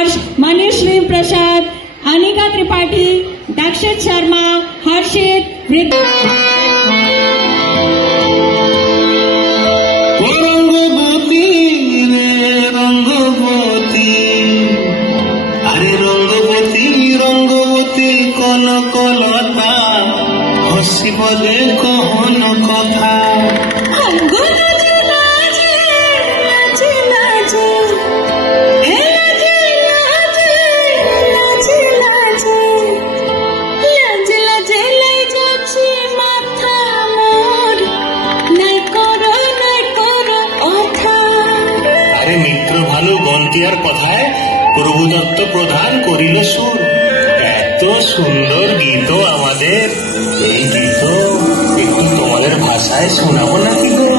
हर्ष, मनीश्री प्रसाद, अनिका त्रिपाठी, दक्षित शर्मा, हर्षित, রঙ্গবতী রে রঙ্গবতী, আরে রঙ্গবতী রঙ্গবতী কনকলতা, হসিব যে কহন কথা। আরে মিত্র ভালু গন্তিয়ার কথায় প্রভুদত্ত প্রধান করিল সুর। এত সুন্দর গীত আমাদের, এই গীত একটু তোমাদের ভাষায় শোনাবো নাকি গো?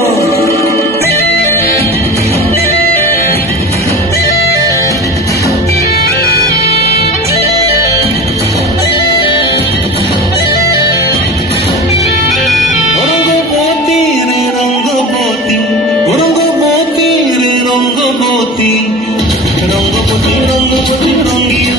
রঙ্গবতী রে রঙ্গবতী, রঙ্গবতী রে রঙ্গবতী, রঙ্গবতী রঙ্গবতী রঙ্গিয়া